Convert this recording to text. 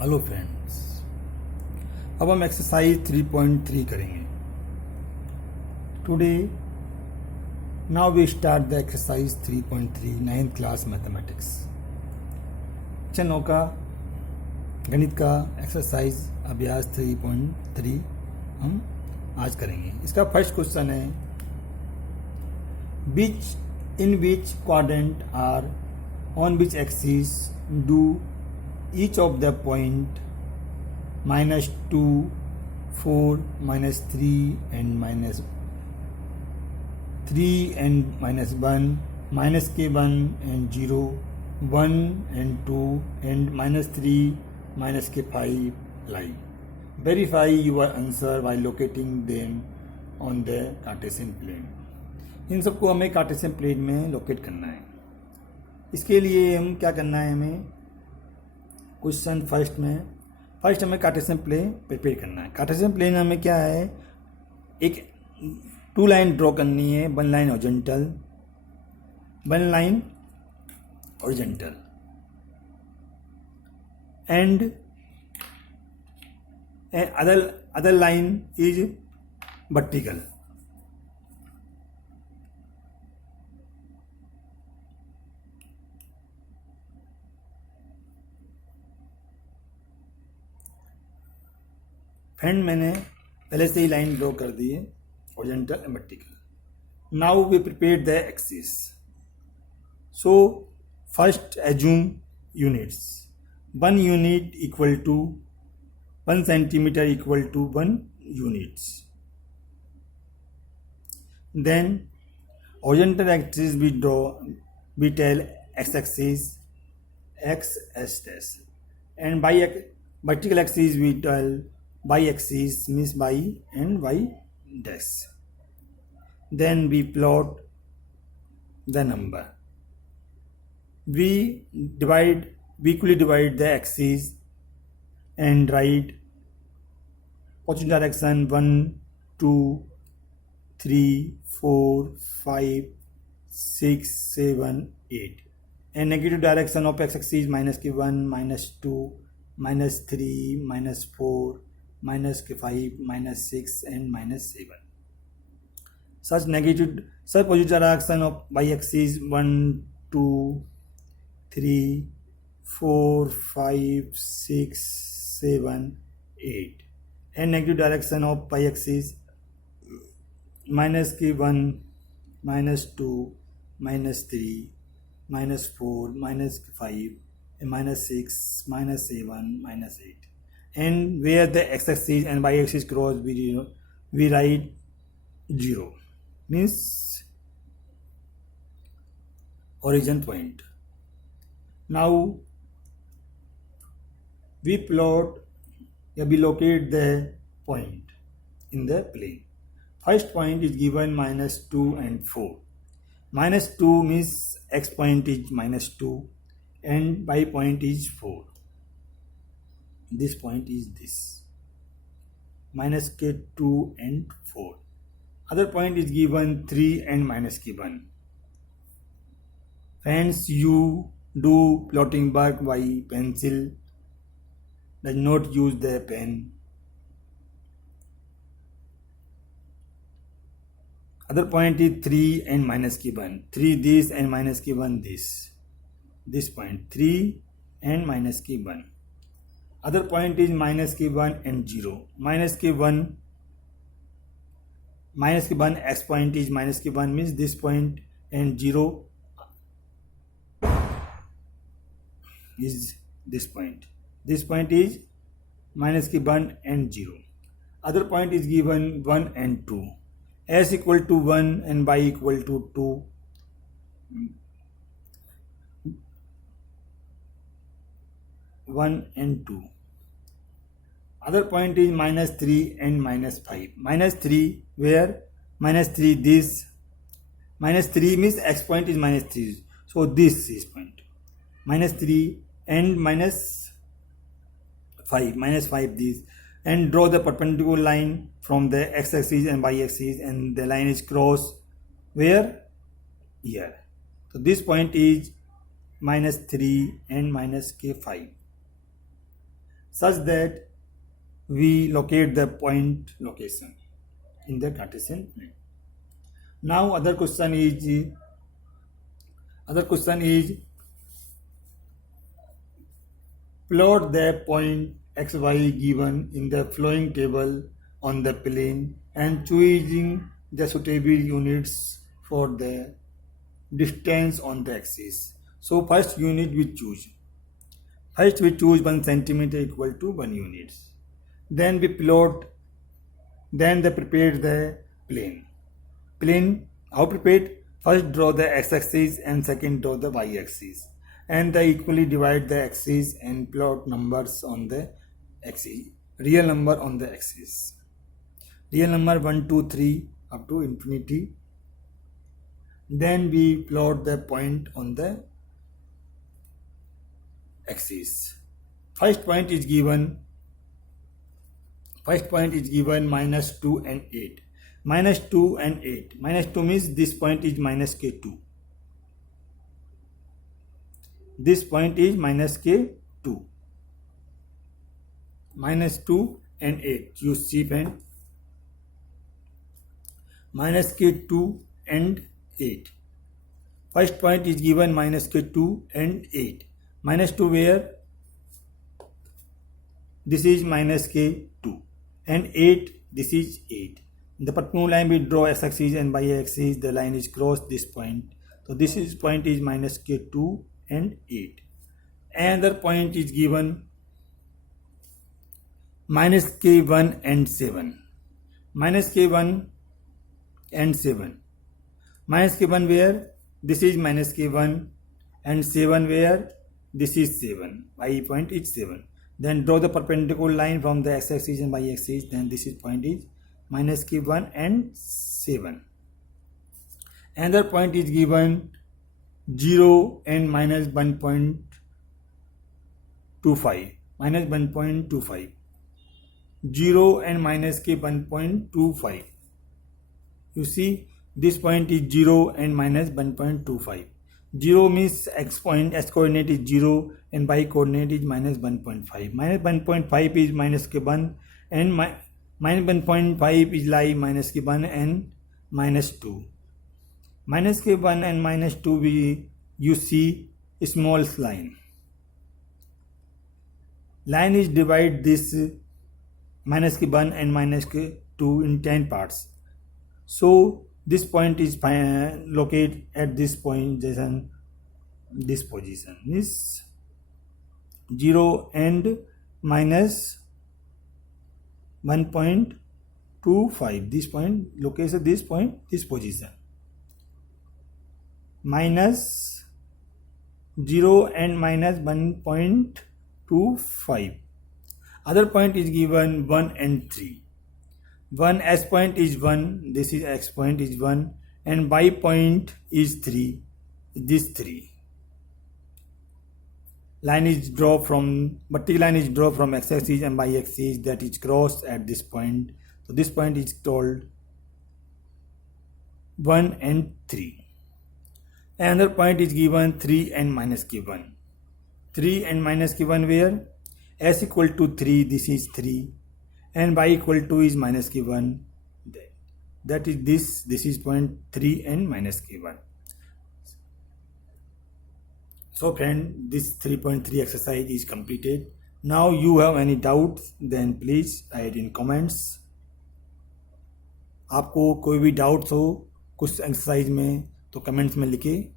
Hello friends, अब हम exercise 3.3 करेंगे। Today now we start the exercise 3.3 9th class mathematics. कक्षा 9 का गणित का एक्सरसाइज अभ्यास 3.3 हम आज करेंगे। इसका फर्स्ट क्वेश्चन है, which quadrant or on which axis do each of the point -2, 4, -3 and -3 and -1, -k1 and 0, 1 and 2 and -3, -k5 lie. Verify your answer by locating them on the Cartesian plane. इन सबको हमें Cartesian plane में locate करना है। इसके लिए हम क्या करना है, हमें क्वेश्चन फर्स्ट हमें कार्टेशियन प्लेन प्रिपेयर करना है। कार्टेशियन प्लेन हमें क्या है, एक 2 लाइन ड्रॉ करनी है, 1 line horizontal and other line is vertical. Friend, मैंने पहले से ही लाइन ड्रॉ कर दी है, horizontal and vertical. Now we prepare the axis. So first assume units. 1 unit equal to 1 centimetre equal to 1 units. Then horizontal axis we draw, we tell X axis x s dash, and by vertical axis we tell y axis means y and y dash. Then we plot the number. We equally divide the axis and write positive direction 1, 2, 3, 4, 5, 6, 7, 8. And negative direction of x-axis -k1, -2, -3, -4, -k5, -6 and -7. Such positive direction of y-axis 1, 2, 3, 4, 5, 6, 7, 8. And negative direction of y-axis -k1, -2, -3, -4, -5, -6, -7, -8. And where the x-axis and y-axis cross, we write 0, means origin point. Now we locate the point in the plane. First point is given -2 and 4. -2 means x point is -2 and y point is 4. This point is this, -k2 and 4. Other point is given 3 and -k1. Friends, you do plotting work by pencil, does not use the pen. Other point is 3 and -k1. 3 this and -k1 this. This point 3 and -k1. Other point is -k1 and 0. -k1 x point is -k1 means this point, and 0 is this point. This point is -k1 and 0. Other point is given 1 and 2. S equal to 1 and y equal to 2. (1 and 2). Other point is -3 and -5. -3 where? -3 this. -3 means x point is -3. So this is point. -3 and -5 this. And draw the perpendicular line from the x-axis and y-axis, and the line is cross where? Here. So this point is -3 and -k5. such that we locate the point location in the Cartesian plane. Now other question is plot the point xy given in the following table on the plane and choosing the suitable units for the distance on the axis. So first unit we choose. First we choose 1 centimeter equal to 1 units. Then we plot. Then they prepare the plane. Plane, how prepared? First draw the x-axis and second draw the y-axis. And they equally divide the axis and plot numbers on the axis. Real number on the axis. Real number 1, 2, 3 up to infinity. Then we plot the point on the axis. First point is given minus 2 and 8. Minus 2 and 8. Minus 2 means this point is minus k2. This point is minus k2. Minus 2 and 8. You see friend. Minus k2 and 8. First point is given minus k2 and 8. Minus 2 where? This is minus k2. And 8, this is 8. In the perpendicular line we draw x-axis and y-axis. The line is crossed this point. So this point is minus k2 and 8. Another point is given minus k1 and 7. Minus k1 and 7. Minus k1 where? This is minus k1 and 7 where? This is 7. Y point is 7. Then draw the perpendicular line from the x-axis and y-axis. Then this point is minus k1 and 7. Another point is given 0 and minus 1.25. Minus 1.25. 0 and minus k 1.25. You see this point is 0 and minus 1.25. 0 means x coordinate is 0 and y coordinate is minus 1.5. Minus 1.5 is minus k1 and minus 1.5 is lie minus k1 and minus 2. Minus k1 and minus 2 you see a small line. Line is divide this minus k1 and minus k2 in 10 parts. So this point is located at this point, this position is 0 and minus 1.25. This point location, this point, this position, minus 0 and minus 1.25. Other point is given 1 and 3. 1 S point is 1, this is X point is 1, and Y point is 3, this 3. Line is drawn from, vertical line is drawn from X axis and Y axis that is crossed at this point. So this point is called 1 and 3. Another point is given 3 and minus k1. 3 and minus k1 where? S equal to 3, this is 3. And y equal to is minus k1. That is this is point 3 and minus k1. So friend, this 3.3 exercise is completed. Now you have any doubts, then please write in comments. आपको कोई भी doubts हो कुछ exercise में तो comments में लिखे